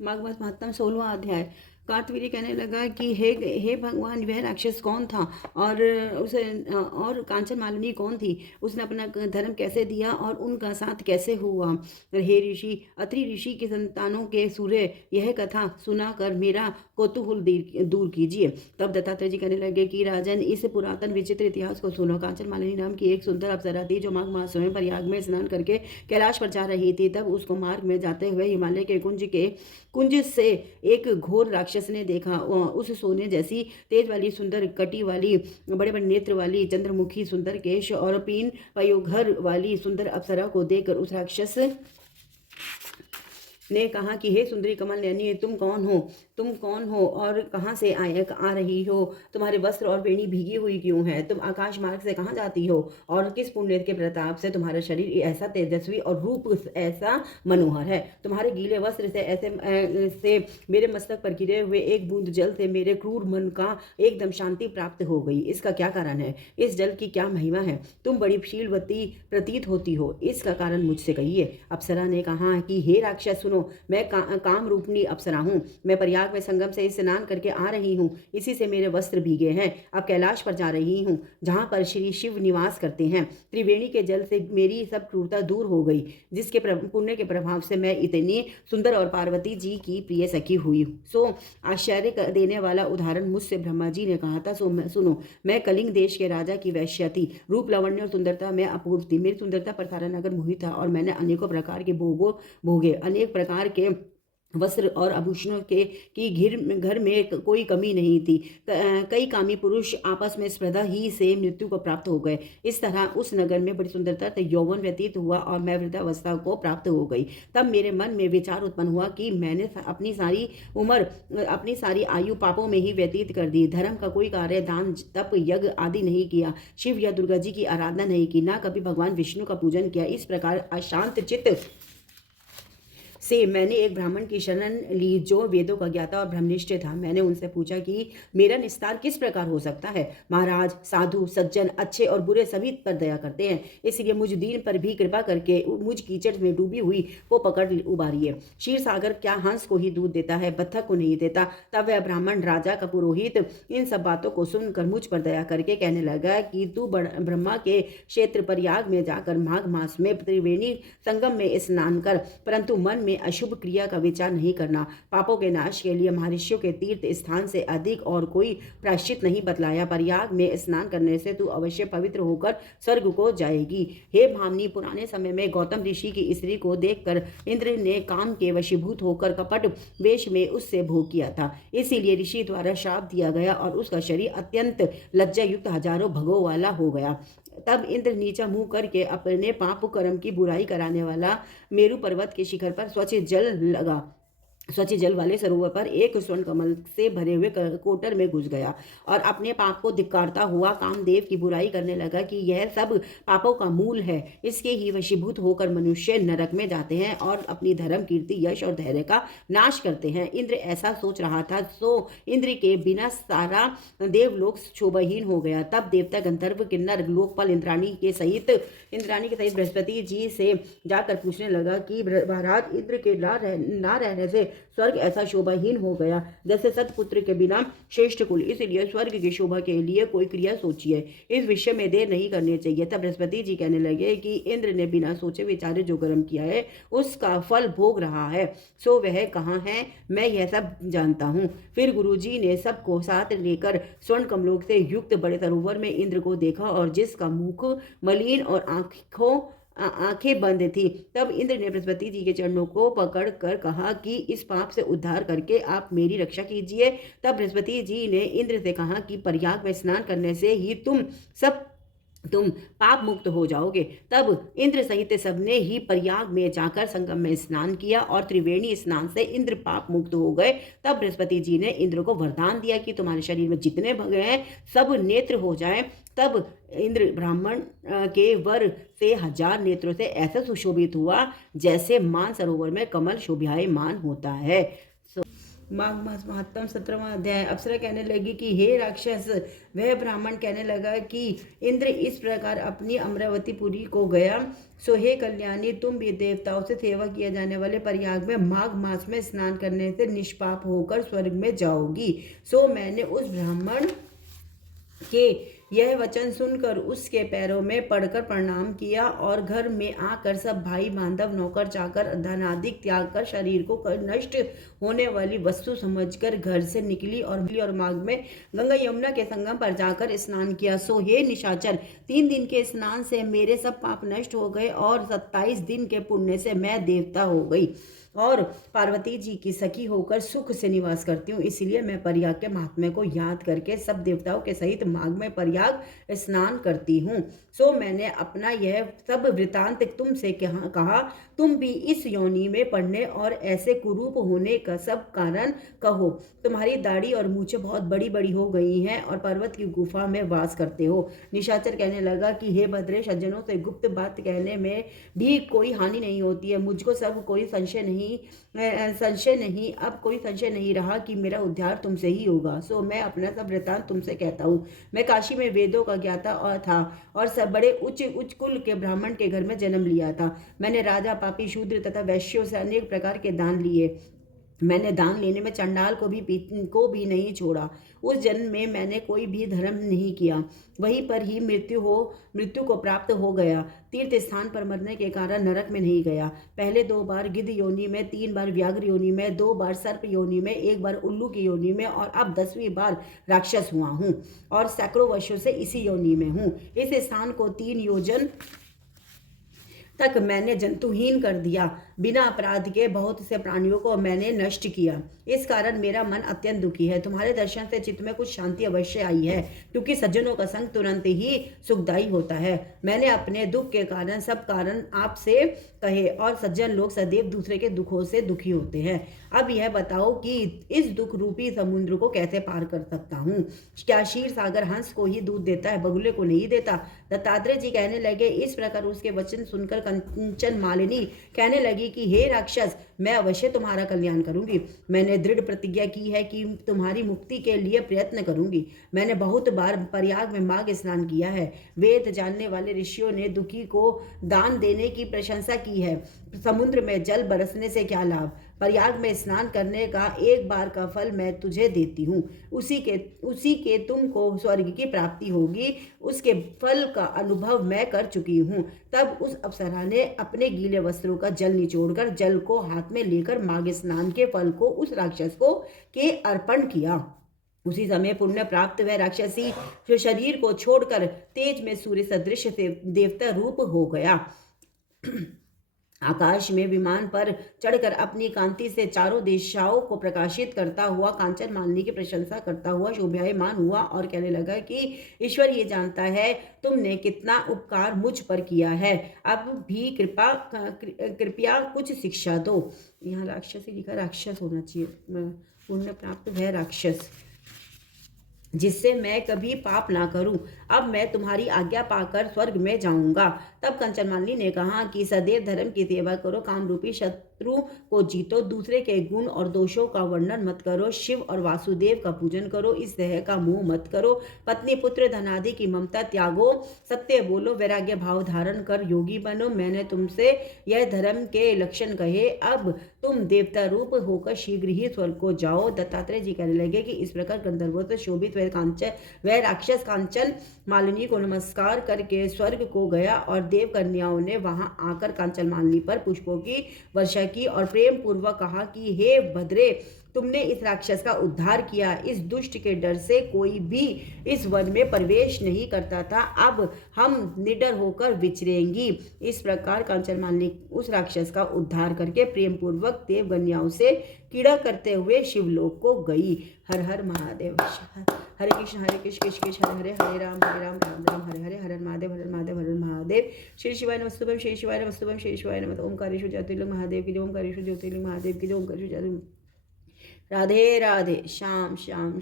माघ मास महात्म 16वां अध्याय। कार्तवीर्य कहने लगा कि हे भगवान, वह राक्षस कौन था और उसे और कांचन मालिनी कौन थी? उसने अपना धर्म कैसे दिया और उनका साथ कैसे हुआ? हे ऋषि, अत्रि ऋषि के संतानों के सूर्य, यह कथा सुनाकर मेरा कौतूहल दूर कीजिए। तब दत्तात्रेय जी कहने लगे कि राजन, इस पुरातन विचित्र इतिहास को सुनो। कांचन मालिनी नाम की एक सुंदर अप्सरा थी जो माघ मास में प्रयाग में स्नान करके कैलाश पर जा रही थी। तब उसको मार्ग में जाते हुए हिमालय के कुंज से एक घोर राक्षस ने देखा। उस सोने जैसी तेज वाली, सुंदर कटी वाली, बड़े बड़े नेत्र वाली, चंद्रमुखी, सुंदर केश और पीन पयोघर वाली सुंदर अप्सरा को देखकर उस राक्षस ने कहा कि हे सुंदरी कमल नयनी, तुम कौन हो और कहाँ से आ रही हो? तुम्हारे वस्त्र और वेणी भीगी हुई क्यों है? तुम आकाश मार्ग से कहाँ जाती हो और किस पुण्य के प्रताप से तुम्हारा शरीर ऐसा तेजस्वी और रूप ऐसा मनोहर है? तुम्हारे गीले वस्त्र से मेरे मस्तक पर गिरे हुए एक बूंद जल से मेरे क्रूर मन का एकदम शांति प्राप्त हो गई। इसका क्या कारण है? इस जल की क्या महिमा है? तुम बड़ी शीलवती प्रतीत होती हो, इसका कारण मुझसे कहिए। अप्सरा ने कहा कि हे राक्षस, सुनो, मैं काम रूपनी अप्सरा हूँ। मैं प्रयाग में संगम से स्नान करके आ रही हूँ, इसी से मेरे वस्त्र भीगे हैं। अब कैलाश पर जा रही हूँ, जहाँ पर श्री शिव निवास करते हैं। त्रिवेणी के जल से मेरी सब क्रूरता दूर हो गई, जिसके पुण्य के प्रभाव से मैं इतनी सुंदर और पार्वती जी की प्रिय सखी हुई। सो आश्चर्य देने वाला उदाहरण मुझसे ब्रह्मा जी ने कहा था। सुनो, मैं कलिंग देश के राजा की वैश्य थी। रूप, लावण्य और सुंदरता में अपूर्व थी। मेरी सुंदरता पर सारा नगर मोहित था और मैंने अनेकों प्रकार के भोगे। अनेक प्रकार के वस्त्र और आभूषणों के की घर में कोई कमी नहीं थी। कई कामी पुरुष आपस में स्पर्धा ही से मृत्यु को प्राप्त हो गए। इस तरह उस नगर में बड़ी सुंदरता से यौवन व्यतीत हुआ और मैं वृद्धावस्था को प्राप्त हो गई। तब मेरे मन में विचार उत्पन्न हुआ कि मैंने अपनी सारी उम्र, अपनी सारी आयु पापों में ही व्यतीत कर दी। धर्म का कोई कार्य, दान, तप, यज्ञ आदि नहीं किया। शिव या दुर्गा जी की आराधना नहीं की, ना कभी भगवान विष्णु का पूजन किया। इस प्रकार अशांत चित्त से मैंने एक ब्राह्मण की शरण ली जो वेदों का ज्ञाता और ब्रह्मनिष्ठ था। मैंने उनसे पूछा कि मेरा निस्तार किस प्रकार हो सकता है? महाराज, साधु सज्जन अच्छे और बुरे सभी पर दया करते हैं, इसलिए मुझ दीन पर भी कृपा करके मुझ कीचड़ में डूबी हुई को पकड़ उबारिए। क्षीर सागर क्या हंस को ही दूध देता है, बत्तख को नहीं देता? तब वह ब्राह्मण राजा का पुरोहित इन सब बातों को सुनकर मुझ पर दया करके कहने लगा कि तू ब्रह्मा के क्षेत्र प्रयाग में जाकर माघ मास में त्रिवेणी संगम में स्नान कर, परंतु मन में अशुभ क्रिया का विचार नहीं करना। पापों के नाश के लिए महर्षियों के तीर्थ स्थान से अधिक और कोई प्रायश्चित नहीं बतलाया। प्रयाग में स्नान करने से तू अवश्य पवित्र होकर स्वर्ग को जाएगी। हे भामिनी, पुराने समय में गौतम ऋषि की स्त्री को देखकर इंद्र ने काम के वशीभूत होकर कपट वेश में उससे भोग किया था। इसीलिए ऋषि द्वारा श्राप दिया गया और उसका शरीर अत्यंत लज्जा युक्त हजारों भगों वाला हो गया। तब इंद्र नीचा मुंह करके अपने पाप कर्म की बुराई कराने वाला मेरु पर्वत के शिखर पर स्वच्छ जल वाले सरोवर पर एक स्वर्ण कमल से भरे हुए कोटर में घुस गया और अपने पाप को धिक्कारता हुआ कामदेव की बुराई करने लगा कि यह सब पापों का मूल है। इसके ही वशीभूत होकर मनुष्य नरक में जाते हैं और अपनी धर्म, कीर्ति, यश और धैर्य का नाश करते हैं। इंद्र ऐसा सोच रहा था, सो इंद्र के बिना सारा देवलोक शोभाहीन हो गया। तब देवता, गंधर्व, किन्नर, लोकपाल इंद्राणी के सहित बृहस्पति जी से जाकर पूछने लगा कि महाराज, इंद्र के ना रहने से स्वर्ग ऐसा शोभाहीन हो गया जैसे सतपुत्र के बिना श्रेष्ठ कुल। इसलिए स्वर्ग की शोभा के लिए कोई क्रिया सोचिए, इस विषय में देर नहीं करनी चाहिए। तब बृहस्पति जी कहने लगे कि इंद्र ने बिना सोचे विचारे जो कर्म किया है उसका फल भोग रहा है, सो वह कहाँ है, मैं यह सब जानता हूँ। फिर गुरु जी ने सबको साथ लेकर स्वर्ण कमलों से युक्त बड़े सरोवर में इंद्र को देखा और जिसका मुख मलिन और आंखें बंद थी। तब इंद्र ने बृहस्पति जी के चरणों को पकड़ कर कहा कि इस पाप से उद्धार करके आप मेरी रक्षा कीजिए। तब बृहस्पति जी ने इंद्र से कहा कि प्रयाग में स्नान करने से ही तुम पाप मुक्त हो जाओगे। तब इंद्र सहित सबने ही प्रयाग में जाकर संगम में स्नान किया और त्रिवेणी स्नान से इंद्र पाप मुक्त हो गए। तब बृहस्पति जी ने इंद्र को वरदान दिया कि तुम्हारे शरीर में जितने भगे हैं सब नेत्र हो जाएं। तब इंद्र ब्राह्मण के वर से 1000 नेत्रों से ऐसा सुशोभित हुआ जैसे मान सरोवर में कमल शोभायमान होता है। माघ मास महात्म 17वां अध्याय। अप्सरा कहने लगी कि हे राक्षस, वह ब्राह्मण कहने लगा कि इंद्र इस प्रकार अपनी अमरावतीपुरी को गया। सो हे कल्याणी, तुम भी देवताओं से सेवा किया जाने वाले प्रयाग में माघ मास में स्नान करने से निष्पाप होकर स्वर्ग में जाओगी। सो मैंने उस ब्राह्मण के यह वचन सुनकर उसके पैरों में पड़कर प्रणाम किया और घर में आकर सब भाई बांधव नौकर चाकर धनादिक त्याग कर शरीर को नष्ट होने वाली वस्तु समझकर घर से निकली और माघ में गंगा यमुना के संगम पर जाकर स्नान किया। सो हे निशाचर, 3 दिन के स्नान से मेरे सब पाप नष्ट हो गए और 27 दिन के पुण्य से मैं देवता हो गई और पार्वती जी की सखी होकर सुख से निवास करती हूँ। इसलिए मैं प्रयाग के महात्म्य को याद करके सब देवताओं के सहित माघ में प्रयाग स्नान करती हूँ। सो मैंने अपना यह सब वृतांत तुमसे कहा। तुम भी इस योनि में पड़ने और ऐसे कुरूप होने का सब कारण कहो। तुम्हारी दाढ़ी और मूछें बहुत बड़ी बड़ी हो गई हैं और पर्वत की गुफा में वास करते हो। निशाचर कहने लगा कि हे भद्रे, सज्जनों से गुप्त बात कहने में भी कोई हानि नहीं होती है। मुझको सब कोई संशय नहीं, अब कोई संशय नहीं रहा कि मेरा उद्धार तुमसे ही होगा। सो मैं अपना सब वृतांत तुमसे कहता हूँ। मैं काशी में वेदों का ज्ञाता और था और सब बड़े उच्च कुल के ब्राह्मण के घर में जन्म लिया था। मैंने राजा, पापी, शूद्र तथा वैश्यों से अनेक प्रकार के दान लिए। मैंने दान लेने में चंडाल को भी नहीं छोड़ा। उस जन्म में मैंने कोई भी धर्म नहीं किया। वहीं पर ही मृत्यु को प्राप्त हो गया। तीर्थ स्थान पर मरने के कारण नरक में नहीं गया। पहले 2 बार गिद्ध योनि में, 3 बार व्याघ्र योनि में, 2 बार सर्प योनि में, 1 बार उल्लू की योनि में और अब 10वीं बार राक्षस हुआ हूँ और सैकड़ों वर्षों से इसी योनि में हूँ। इस स्थान को 3 योजन तक मैंने जंतुहीन कर दिया। बिना अपराध के बहुत से प्राणियों को मैंने नष्ट किया। इस कारण मेरा मन अत्यंत दुखी है। तुम्हारे दर्शन से चित्त में कुछ शांति अवश्य आई है, क्योंकि सज्जनों का संग तुरंत ही सुखदायी होता है। मैंने अपने दुख के कारण सब कारण आपसे कहे और सज्जन लोग सदैव दूसरे के दुखों से दुखी होते हैं। अब यह बताओ कि इस दुख रूपी समुद्र को कैसे पार कर सकता हूँ। क्या क्षीर सागर हंस को ही दूध देता है, बगुले को नहीं देता? दत्तात्रेय जी कहने लगे। इस प्रकार उसके वचन सुनकर कंचन मालिनी कहने लगी कि हे राक्षस, मैं अवश्य तुम्हारा कल्याण करूंगी। मैंने दृढ़ प्रतिज्ञा की है कि तुम्हारी मुक्ति के लिए प्रयत्न करूंगी। मैंने बहुत बार प्रयाग में माघ स्नान किया है। वेद जानने वाले ऋषियों ने दुखी को दान देने की प्रशंसा की है। समुद्र में जल बरसने से क्या लाभ? प्रयाग में स्नान करने का 1 बार का फल मैं तुझे देती हूँ। उसी के तुमको स्वर्ग की प्राप्ति होगी। उसके फल का अनुभव मैं कर चुकी हूँ। तब उस अप्सरा ने अपने गीले वस्त्रों का जल निचोड़कर जल को हाथ में लेकर माघ स्नान के फल को उस राक्षस को के अर्पण किया। उसी समय पुण्य प्राप्त वह राक्षसी शरीर को छोड़कर तेज में सूर्य सदृश देवता रूप हो गया। आकाश में विमान पर चढ़कर अपनी कांति से चारों दिशाओं को प्रकाशित करता हुआ कांचन मालिनी की प्रशंसा करता हुआ शोभायमान हुआ और कहने लगा कि ईश्वर ये जानता है तुमने कितना उपकार मुझ पर किया है। अब भी कृपया कुछ शिक्षा दो। यहाँ राक्षस ही लिखा, राक्षस होना चाहिए। पुण्य प्राप्त वह राक्षस जिससे मैं कभी पाप ना करूं। अब मैं तुम्हारी आज्ञा पाकर स्वर्ग में जाऊंगा। तब कंचनमालिनी ने कहा कि सदैव धर्म की सेवा करो, काम रूपी शत्रु को जीतो, दूसरे के गुण और दोषों का वर्णन मत करो, शिव और वासुदेव का पूजन करो, इस देह का मोह मत करो, पत्नी पुत्र धनादि की ममता त्यागो, सत्य बोलो, वैराग्य भाव धारण कर योगी बनो। मैंने तुमसे यह धर्म के लक्षण कहे। अब तुम देवता रूप होकर शीघ्र ही स्वर्ग को जाओ। दत्तात्रेय जी कहने लगे कि इस प्रकार गंधर्वों से शोभित वह राक्षस कांचन मालिनी को नमस्कार करके स्वर्ग को गया और देव कन्याओं ने वहां आकर कांचन मालिनी पर पुष्पों की वर्षा की और प्रेम पूर्वक कहा कि हे भद्रे, तुमने इस राक्षस का उद्धार किया। इस दुष्ट के डर से कोई भी इस वन में प्रवेश नहीं करता था। अब हम निडर होकर विचरेंगी। इस प्रकार कांचन मालिनी उस राक्षस का उद्धार करके प्रेम पूर्वक देवकन्याओं से क्रीड़ा करते हुए शिवलोक को गई। हर हर महादेव। हरे कृष्ण कृष्ण कृष्ण हरे हरे राम राम राम हरे हरे। हर महादेव हर महादेव हर महादेव। श्री शिवाय नमस्तुभ्यं श्री शिवाय नमस्तुभ्यं श्री शिवाय नमः। ओंकारेश्वर ज्योतिर्लिंग महादेव की जय। ओंकारेश्वर ज्योतिर्लिंग महादेव की जय। ओंकारेश्वर ज्योतिर्लिंग। राधे राधे। श्याम श्याम।